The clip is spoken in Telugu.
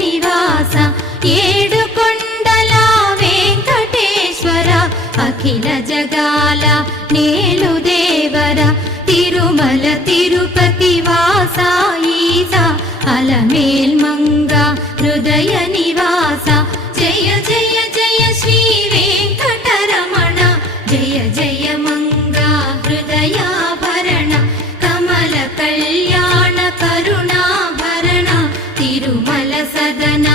నివాస ఏడుకొండల వెంకటేశ్వర అఖిల జగాల నేలు దేవర తిరుమల తిరుపతి వాస ఈస అలమేల్మంగ హృదయ నివాస జయ జయ జయ శ్రీ వెంకటరమణ జయ జయ మంగ హృదయాభరణ కమల కళ్యాణ కరుణాభరణ తిరుమల సదన